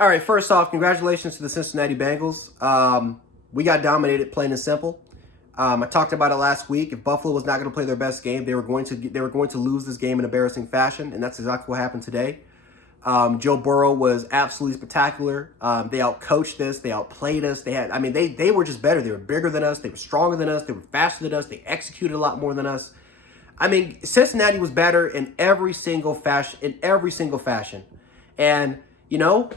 All right, first off, congratulations to the Cincinnati Bengals. We got dominated, plain and simple. I talked about it last week. If Buffalo was not going to play their best game, they were going to lose this game in embarrassing fashion, and that's exactly what happened today. Joe Burrow was absolutely spectacular. They outcoached us. They outplayed us. They were just better. They were bigger than us. They were stronger than us. They were faster than us. They executed a lot more than us. Cincinnati was better in every single fashion. And even though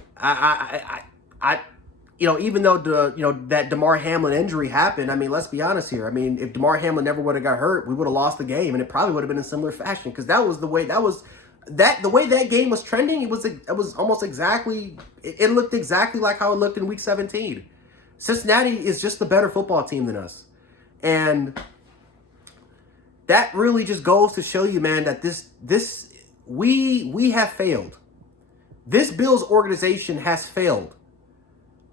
that Damar Hamlin injury happened, let's be honest here. If Damar Hamlin never would have got hurt, we would have lost the game, and it probably would have been in similar fashion because the way that game was trending. It was almost exactly. It looked exactly like how it looked in Week 17. Cincinnati is just the better football team than us, and that really just goes to show you, man, that we have failed. This Bills organization has failed.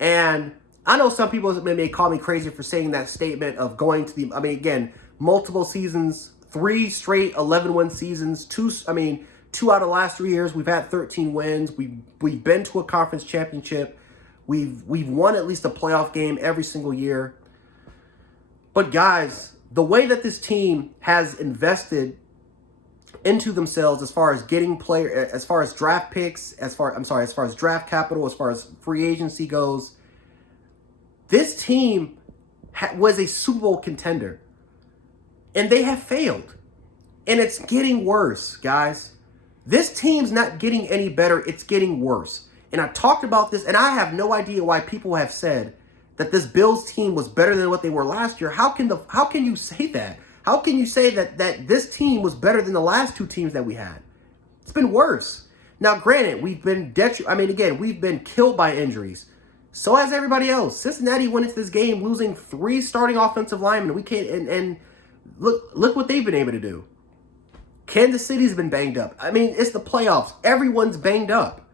And I know some people may call me crazy for saying that statement of going to again, multiple seasons, 3 straight 11-win seasons, two out of the last 3 years, we've had 13 wins. We've been to a conference championship. We've won at least a playoff game every single year. But guys, the way that this team has invested into themselves as far as getting as far as draft picks, as far as draft capital, as far as free agency goes, this team was a Super Bowl contender, and they have failed, and it's getting worse, guys. This team's not getting any better; it's getting worse. And I talked about this, and I have no idea why people have said that this Bills team was better than what they were last year. How can you say that? How can you say that this team was better than the last 2 teams that we had? It's been worse. Now, granted, we've been we've been killed by injuries. So has everybody else. Cincinnati went into this game losing 3 starting offensive linemen. We can't and look what they've been able to do. Kansas City's been banged up. It's the playoffs. Everyone's banged up.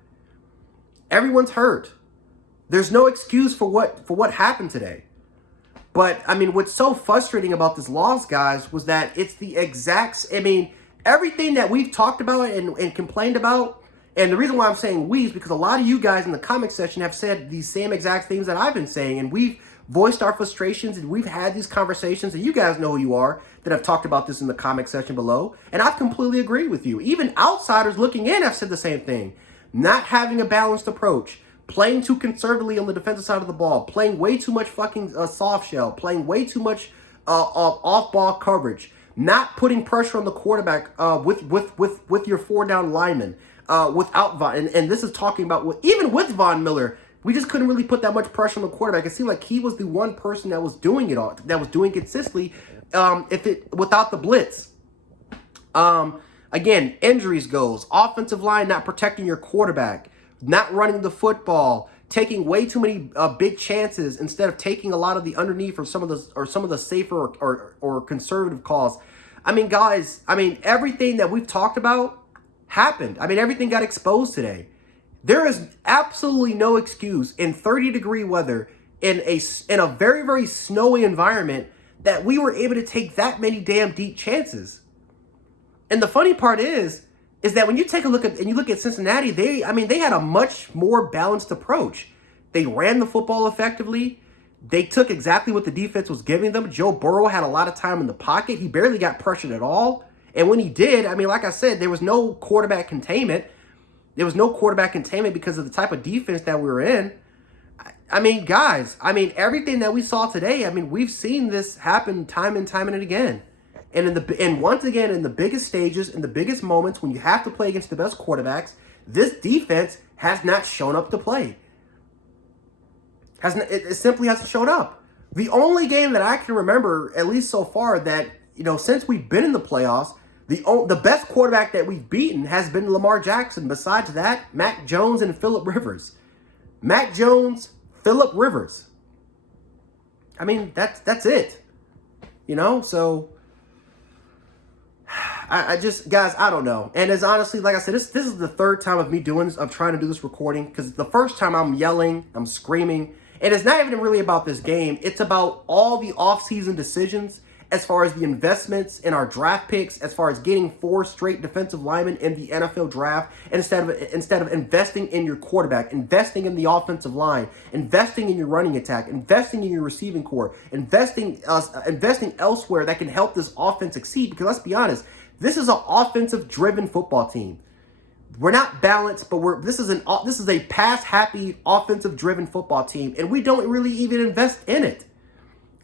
Everyone's hurt. There's no excuse for what happened today. But, what's so frustrating about this loss, guys, was that it's the exact... everything that we've talked about and complained about, and the reason why I'm saying we is because a lot of you guys in the comment section have said these same exact things that I've been saying, and we've voiced our frustrations, and we've had these conversations, and you guys know who you are that have talked about this in the comment section below, and I've completely agreed with you. Even outsiders looking in have said the same thing. Not having a balanced approach. Playing too conservatively on the defensive side of the ball, playing way too much fucking soft shell, playing way too much off-ball coverage, not putting pressure on the quarterback with your 4-down linemen, without Von, and this is talking about even with Von Miller, we just couldn't really put that much pressure on the quarterback. It seemed like he was the one person that was doing it all, that was doing it consistently, without the blitz. Again, injuries goes, offensive line not protecting your quarterback. Not running the football, taking way too many big chances instead of taking a lot of the underneath or some of the safer or conservative calls. Guys, everything that we've talked about happened. Everything got exposed today. There is absolutely no excuse in 30-degree weather in a very, very snowy environment that we were able to take that many damn deep chances. And the funny part is that when you take a look at Cincinnati, they had a much more balanced approach. They ran the football effectively. They took exactly what the defense was giving them. Joe Burrow had a lot of time in the pocket. He barely got pressured at all. And when he did, like I said, there was no quarterback containment. There was no quarterback containment because of the type of defense that we were in. Guys, everything that we saw today, we've seen this happen time and time and again. And once again, in the biggest stages, in the biggest moments, when you have to play against the best quarterbacks, this defense has not shown up to play. It simply hasn't showed up. The only game that I can remember, at least so far, that since we've been in the playoffs, the best quarterback that we've beaten has been Lamar Jackson. Besides that, Mac Jones and Phillip Rivers. Mac Jones, Phillip Rivers. That's it. So. Guys, I don't know. And it's honestly, like I said, this is the 3rd time of me trying to do this recording, because the first time I'm yelling, I'm screaming, and it's not even really about this game. It's about all the offseason decisions as far as the investments in our draft picks, as far as getting 4 straight defensive linemen in the NFL draft, instead of investing in your quarterback, investing in the offensive line, investing in your running attack, investing in your receiving core, investing elsewhere that can help this offense succeed. Because let's be honest, this is an offensive-driven football team. We're not balanced, but this is a pass-happy, offensive-driven football team, and we don't really even invest in it.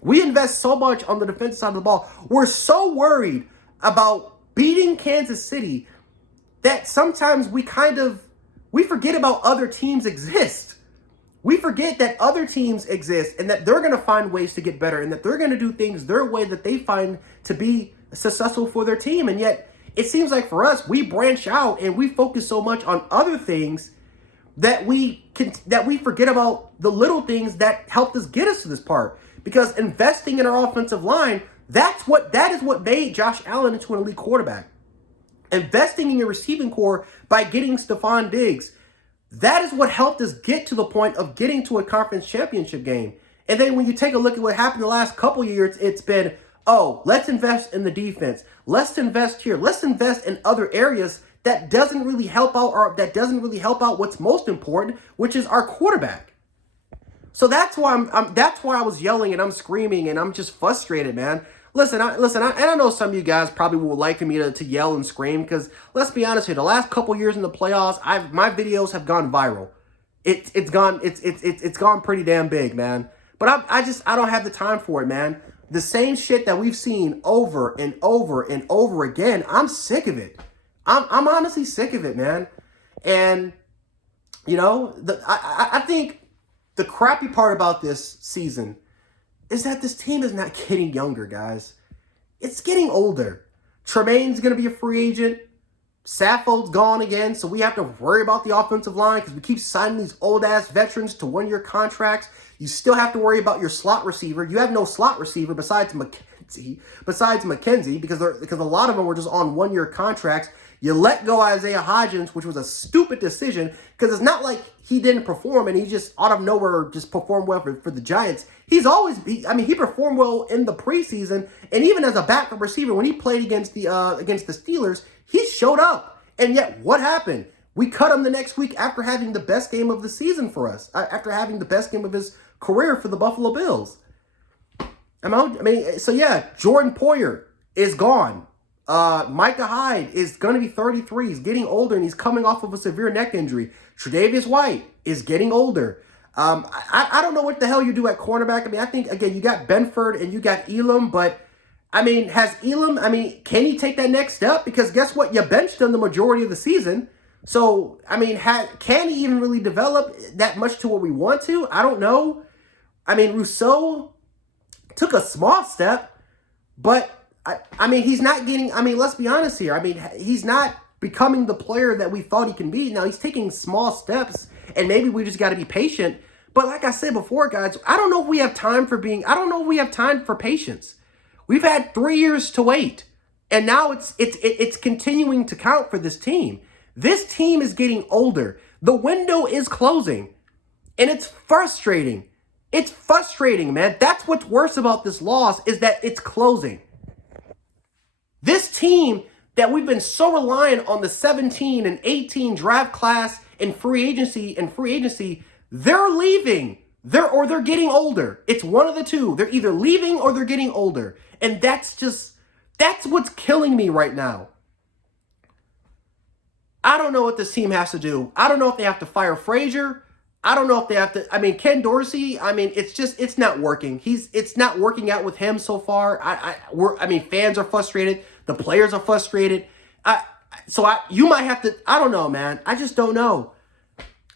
We invest so much on the defensive side of the ball. We're so worried about beating Kansas City that sometimes we forget about other teams exist. We forget that other teams exist and that they're going to find ways to get better and that they're going to do things their way that they find to be successful for their team. And yet it seems like for us, we branch out and we focus so much on other things that we forget about the little things that helped us get us to this part. Because investing in our offensive line, that is what made Josh Allen into an elite quarterback. Investing in your receiving core by getting Stephon Diggs, that is what helped us get to the point of getting to a conference championship game. And then when you take a look at what happened the last couple years, it's been, oh, let's invest in the defense. Let's invest here. Let's invest in other areas that doesn't really help out what's most important, which is our quarterback. So that's why I was yelling and I'm screaming and I'm just frustrated, man. Listen, I know some of you guys probably would like me to yell and scream because let's be honest here, the last couple years in the playoffs, my videos have gone viral. It's gone pretty damn big, man. But I don't have the time for it, man. The same shit that we've seen over and over and over again, I'm sick of it. I'm honestly sick of it, man. And you know, I think the crappy part about this season is that this team is not getting younger, guys. It's getting older. Tremaine's going to be a free agent. Saffold's gone again, so we have to worry about the offensive line because we keep signing these old-ass veterans to one-year contracts. You still have to worry about your slot receiver. You have no slot receiver besides McKenzie, because a lot of them were just on one-year contracts. You let go Isaiah Hodgins, which was a stupid decision because it's not like he didn't perform and he just out of nowhere just performed well for the Giants. He performed well in the preseason and even as a backup receiver when he played against the Steelers, he showed up. And yet what happened? We cut him the next week after having the best game of the season for us, after having the best game of his career for the Buffalo Bills. So yeah, Jordan Poyer is gone. Micah Hyde is going to be 33. He's getting older, and he's coming off of a severe neck injury. Tre'Davious White is getting older. I don't know what the hell you do at cornerback. I think, again, you got Benford and you got Elam, but, has Elam, can he take that next step? Because guess what? You benched him the majority of the season. So, can he even really develop that much to what we want to? I don't know. Rousseau took a small step, but he's not getting, let's be honest here. He's not becoming the player that we thought he can be. Now, he's taking small steps, and maybe we just got to be patient. But like I said before, guys, I don't know if we have time for patience. We've had 3 years to wait, and now it's continuing to count for this team. This team is getting older. The window is closing, and it's frustrating. It's frustrating, man. That's what's worse about this loss is that it's closing. This team that we've been so reliant on the 17 and 18 draft class and free agency, they're leaving. They're getting older. It's one of the two. They're either leaving or they're getting older. And that's what's killing me right now. I don't know what this team has to do. I don't know if they have to fire Frazier. I don't know if they have to, Ken Dorsey, it's not working. It's not working out with him so far. Fans are frustrated. The players are frustrated. You might have to, I don't know, man. I just don't know.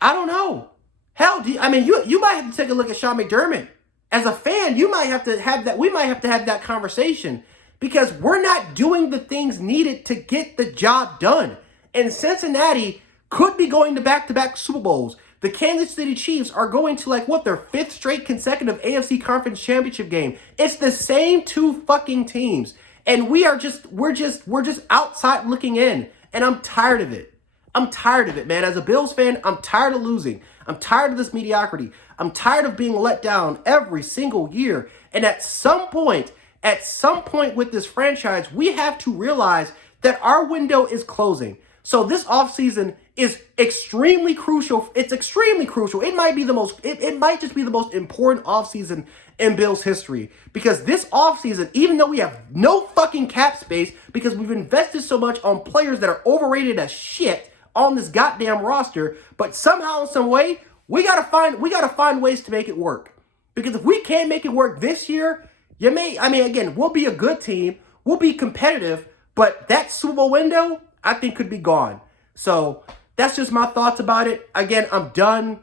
I don't know. Hell, you might have to take a look at Sean McDermott. As a fan, we might have to have that conversation because we're not doing the things needed to get the job done. And Cincinnati could be going to back-to-back Super Bowls. The Kansas City Chiefs are going to their 5th straight consecutive AFC Conference Championship game. It's the same two fucking teams. And we're just outside looking in. And I'm tired of it. I'm tired of it, man. As a Bills fan, I'm tired of losing. I'm tired of this mediocrity. I'm tired of being let down every single year. And at some point, at some point with this franchise, we have to realize that our window is closing. So this offseason is extremely crucial. It's extremely crucial. It might be the most, it might just be the most important offseason in Bills history. Because this offseason, even though we have no fucking cap space, because we've invested so much on players that are overrated as shit on this goddamn roster, but somehow, in some way, we gotta find ways to make it work. Because if we can't make it work this year, again, we'll be a good team, we'll be competitive, but that Super Bowl window, I think, could be gone. So that's just my thoughts about it. Again, I'm done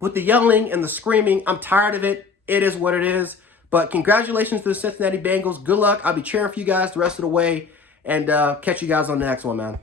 with the yelling and the screaming. I'm tired of it. It is what it is. But congratulations to the Cincinnati Bengals. Good luck. I'll be cheering for you guys the rest of the way. And catch you guys on the next one, man.